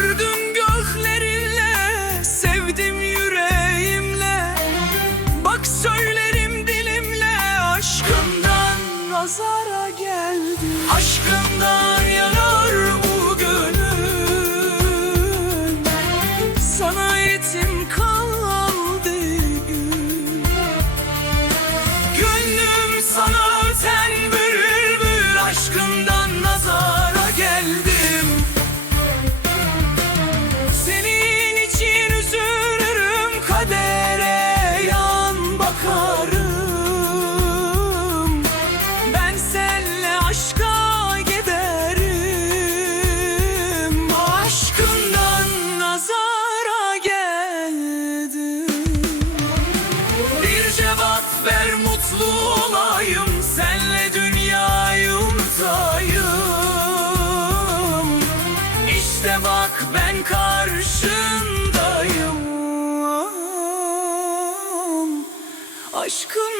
Gördüm göklerinle, sevdim yüreğimle. Bak söylerim dilimle, aşkımdan nazara geldim. Aşkımdan mutlu olayım Senle dünyayı unutayım İşte bak ben karşındayım. Aşkın